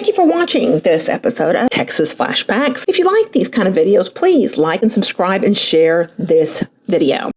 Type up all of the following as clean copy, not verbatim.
Thank you for watching this episode of Texas Flashbacks. If you like these kind of videos, please like and subscribe and share this video.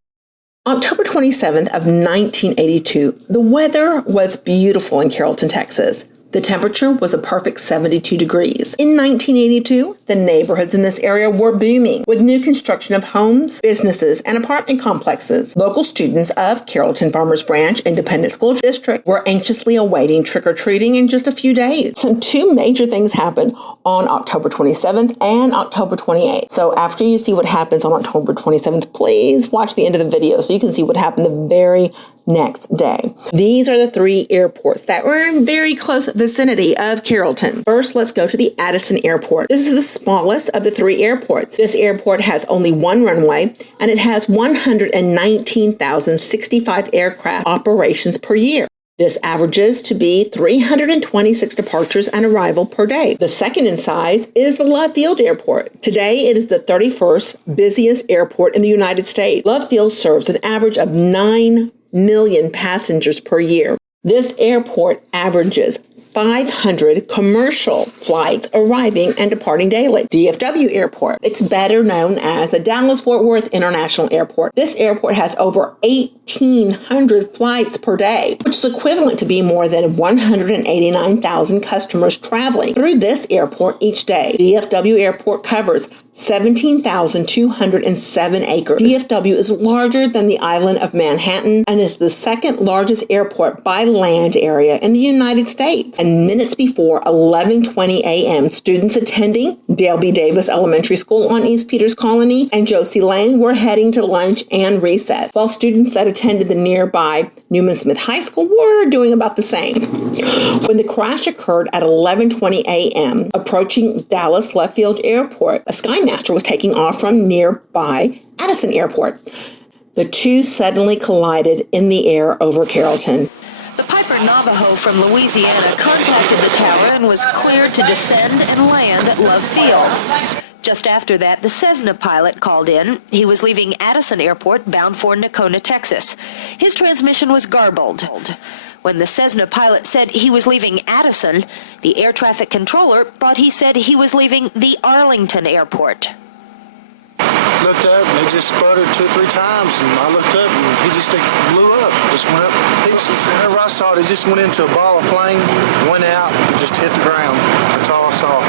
October 27th of 1982, the weather was beautiful in Carrollton, Texas. The temperature was a perfect 72 degrees. In 1982, the neighborhoods in this area were booming with new construction of homes, businesses, and apartment complexes. Local students of Carrollton Farmers Branch Independent School District were anxiously awaiting trick-or-treating in just a few days. Some two major things happened on October 27th and October 28th. So after you see what happens on October 27th, please watch the end of the video so you can see what happened the very next day. These are the three airports that were in very close vicinity of Carrollton. First, let's go to the Addison Airport. This is the smallest of the three airports. This airport has only one runway, and it has 119,065 aircraft operations per year. This averages to be 326 departures and arrival per day. The second in size is the Love Field Airport. Today, it is the 31st busiest airport in the United States. Love Field serves an average of 9 million passengers per year. This airport averages 500 commercial flights arriving and departing daily. DFW Airport. It's better known as the Dallas-Fort Worth International Airport. This airport has over 1,800 flights per day, which is equivalent to be more than 189,000 customers traveling through this airport each day. DFW Airport covers 17,207 acres. DFW is larger than the island of Manhattan and is the second largest airport by land area in the United States. And minutes before 11:20 a.m., students attending Dale B. Davis Elementary School on East Peters Colony and Josey Lane were heading to lunch and recess, while students that attended the nearby Newman Smith High School were doing about the same. When the crash occurred at 11:20 a.m., approaching Dallas Love Field Airport, a Skymaster was taking off from nearby Addison Airport. The two suddenly collided in the air over Carrollton. The Piper Navajo from Louisiana contacted the tower and was cleared to descend and land at Love Field. Just after that, the Cessna pilot called in. He was leaving Addison Airport bound for Nacona, Texas. His transmission was garbled. When the Cessna pilot said he was leaving Addison, the air traffic controller thought he said he was leaving the Arlington Airport. Looked up and it just sputtered 2 or 3 times, and I looked up and he just blew up, just went up in pieces. Whenever I saw it, it just went into a ball of flame, went out, and just hit the ground. That's all I saw.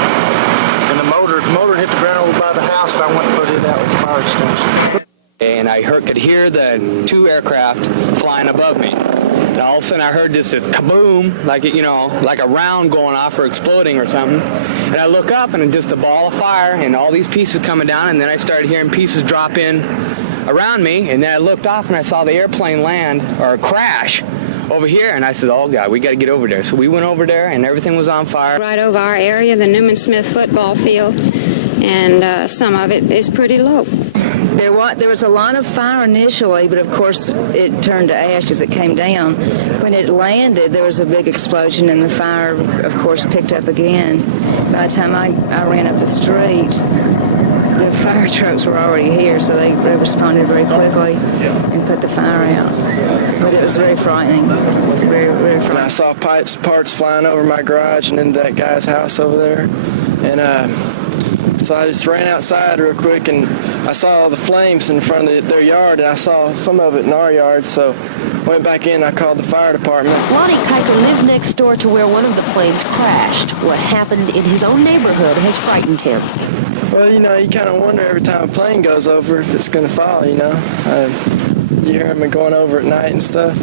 And the motor hit the ground over by the house, and I went and put it out with the fire extinguisher. And I could hear the 2 aircraft flying above me. And all of a sudden I heard this kaboom, like like a round going off or exploding or something. And I look up and it's just a ball of fire and all these pieces coming down, and then I started hearing pieces drop in around me, and then I looked off and I saw the airplane land or crash over here, and I said, oh God, we got to get over there. So we went over there and everything was on fire. Right over our area, the Newman Smith football field, and some of it is pretty low. There was a lot of fire initially, but of course it turned to ash as it came down. When it landed, there was a big explosion, and the fire, of course, picked up again. By the time I ran up the street, the fire trucks were already here, so they responded very quickly and put the fire out. But it was very frightening, very, very frightening. I saw parts flying over my garage and into that guy's house over there, and so I just ran outside real quick, and I saw the flames in front of their yard, and I saw some of it in our yard, so went back in, I called the fire department. Lonnie Kuiper lives next door to where one of the planes crashed. What happened in his own neighborhood has frightened him. Well, you kind of wonder every time a plane goes over if it's going to fall, You hear them going over at night and stuff.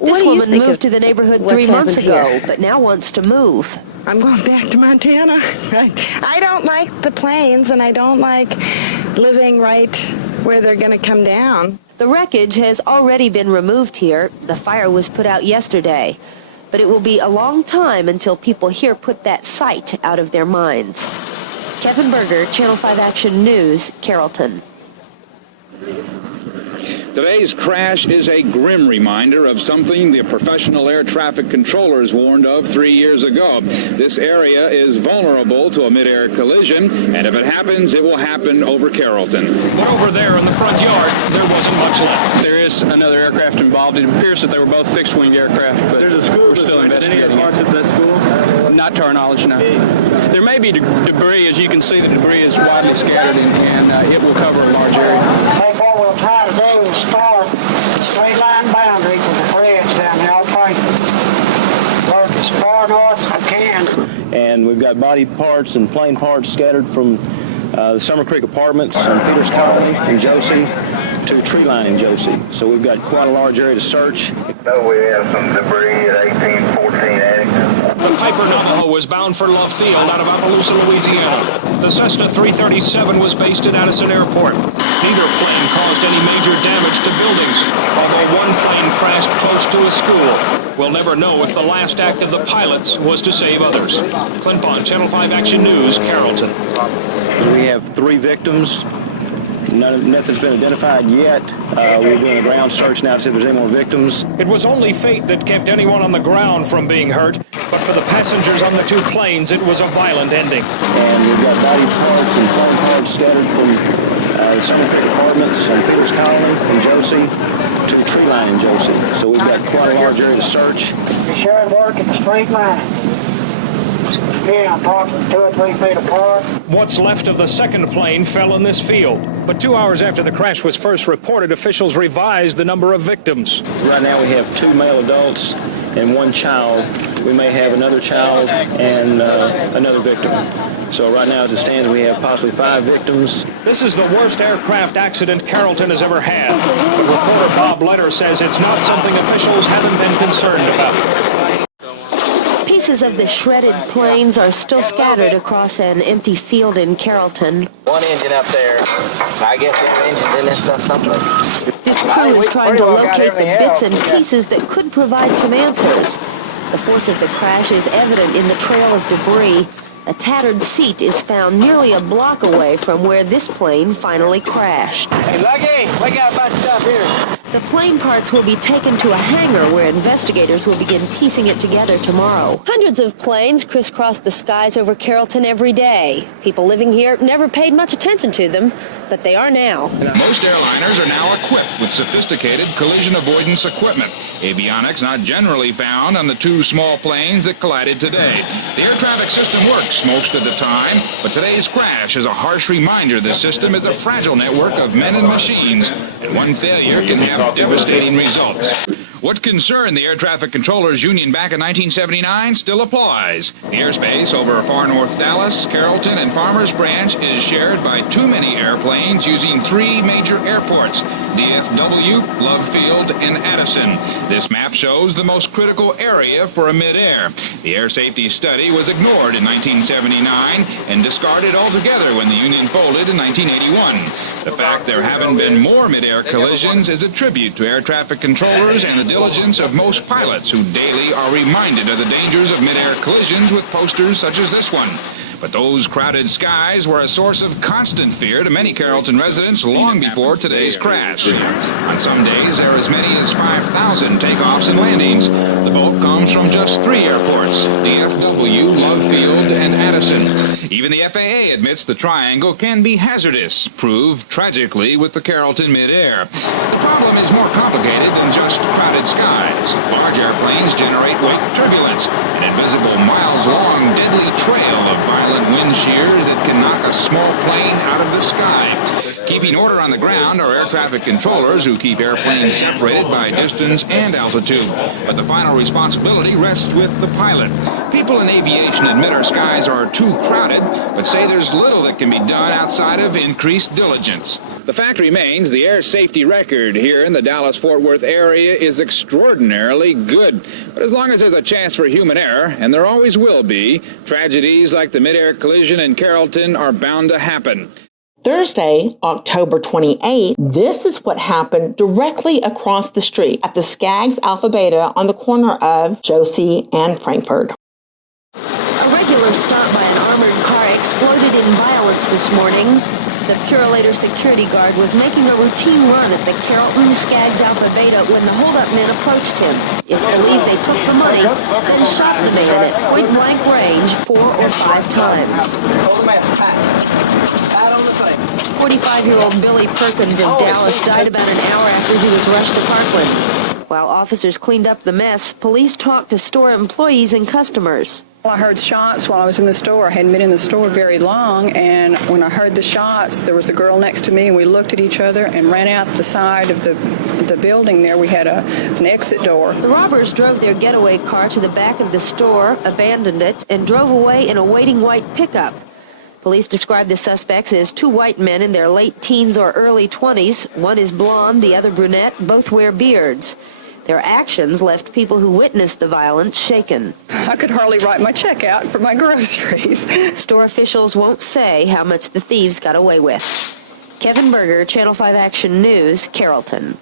This woman moved to the neighborhood 3 months ago, but now wants to move. I'm going back to Montana. I don't like the planes, and I don't like living right where they're going to come down. The wreckage has already been removed here. The fire was put out yesterday. But it will be a long time until people here put that sight out of their minds. Kevin Berger, Channel 5 Action News, Carrollton. Today's crash is a grim reminder of something the professional air traffic controllers warned of 3 years ago. This area is vulnerable to a mid-air collision, and if it happens, it will happen over Carrollton. But over there in the front yard, there wasn't much left. There is another aircraft involved. It appears that they were both fixed-wing aircraft, but There's a school. we're still investigating. Any parts of that school? Not to our knowledge, no. There may be debris. As you can see, the debris is widely scattered, and it will cover a large area. I think what we'll try to do is start a straight line boundary for the bridge down here. I'll try to work as far north as I can. And we've got body parts and plane parts scattered from the Summer Creek Apartments and Peters Colony in Josey to Treeline in Josey. So we've got quite a large area to search. No, we have some debris at 1814 Addison. The Piper Navajo was bound for Love Field out of Opelousas, Louisiana. The Cessna 337 was based at Addison Airport. Neither plane caused any major damage to buildings, although one plane crashed close to a school. We'll never know if the last act of the pilots was to save others. Clint Bond, Channel 5 Action News, Carrollton. We have 3 victims. Nothing's been identified yet. We're doing a ground search now to see if there's any more victims. It was only fate that kept anyone on the ground from being hurt, but for the passengers on the 2 planes, it was a violent ending. And we've got body parts and plane parts scattered from the Summer Creek Apartments and Peters Colony in Josey to Treeline in Josey. So we've got quite a large area to search. Be sure and work at the straight line. Yeah, I'm talking 2 or 3 feet apart. What's left of the second plane fell in this field. But 2 hours after the crash was first reported, officials revised the number of victims. Right now we have 2 male adults and 1 child. We may have another child and another victim. So right now as it stands, we have possibly 5 victims. This is the worst aircraft accident Carrollton has ever had. But reporter Bob Letter says it's not something officials haven't been concerned about. Pieces of the shredded planes are still scattered across an empty field in Carrollton. One engine up there. I guess there are engines in this stuff someplace. This crew is trying to locate the bits and pieces that could provide some answers. The force of the crash is evident in the trail of debris. A tattered seat is found nearly a block away from where this plane finally crashed. Hey, Lucky, we got a bunch of stuff here. The plane parts will be taken to a hangar where investigators will begin piecing it together tomorrow. Hundreds of planes crisscross the skies over Carrollton every day. People living here never paid much attention to them, but they are now. Most airliners are now equipped with sophisticated collision avoidance equipment. Avionics not generally found on the 2 small planes that collided today. The air traffic system works most of the time, but today's crash is a harsh reminder the system is a fragile network of men and machines, and one failure can have devastating results. What concerned the Air Traffic Controllers Union back in 1979 still applies. The airspace over far north Dallas, Carrollton, and Farmers Branch is shared by too many airplanes using 3 major airports, DFW, Love Field, and Addison. This map shows the most critical area for a mid-air. The air safety study was ignored in 1979 and discarded altogether when the Union folded in 1981. The fact there haven't been more mid-air collisions is a tribute to air traffic controllers and the diligence of most pilots who daily are reminded of the dangers of mid-air collisions with posters such as this one. But those crowded skies were a source of constant fear to many Carrollton residents long before today's crash. On some days, there are as many as 5,000 takeoffs and landings. The bulk comes from just 3 airports, DFW, Love Field, and Addison. Even the FAA admits the triangle can be hazardous, proved tragically with the Carrollton mid-air. The problem is more complicated than just crowded skies. Large airplanes generate wake turbulence, an invisible miles-long deadly trail of violent wind shears that can knock a small plane out of the sky. Keeping order on the ground are air traffic controllers who keep airplanes separated by distance and altitude. But the final responsibility rests with the pilot. People in aviation admit our skies are too crowded, but say there's little that can be done outside of increased diligence. The fact remains the air safety record here in the Dallas-Fort Worth area is extraordinarily good. But as long as there's a chance for human error, and there always will be, tragedies like the mid-air collision in Carrollton are bound to happen. Thursday, October 28th, this is what happened directly across the street at the Skaggs Alpha Beta on the corner of Josey and Frankfurt. A regular stop by an armored car exploded in violence this morning. The Curator security guard was making a routine run at the Carrollton Skaggs Alpha Beta when the holdup men approached him. It's believed they took the money and shot the man at point-blank range 4 or 5 times. 45-year-old Billy Perkins of Dallas died about an hour after he was rushed to Parkland. While officers cleaned up the mess, police talked to store employees and customers. I heard shots while I was in the store. I hadn't been in the store very long, and when I heard the shots, there was a girl next to me, and we looked at each other and ran out the side of the building there. We had an exit door. The robbers drove their getaway car to the back of the store, abandoned it, and drove away in a waiting white pickup. Police described the suspects as two white men in their late teens or early 20s. One is blonde, the other brunette. Both wear beards. Their actions left people who witnessed the violence shaken. I could hardly write my check out for my groceries. Store officials won't say how much the thieves got away with. Kevin Berger, Channel 5 Action News, Carrollton.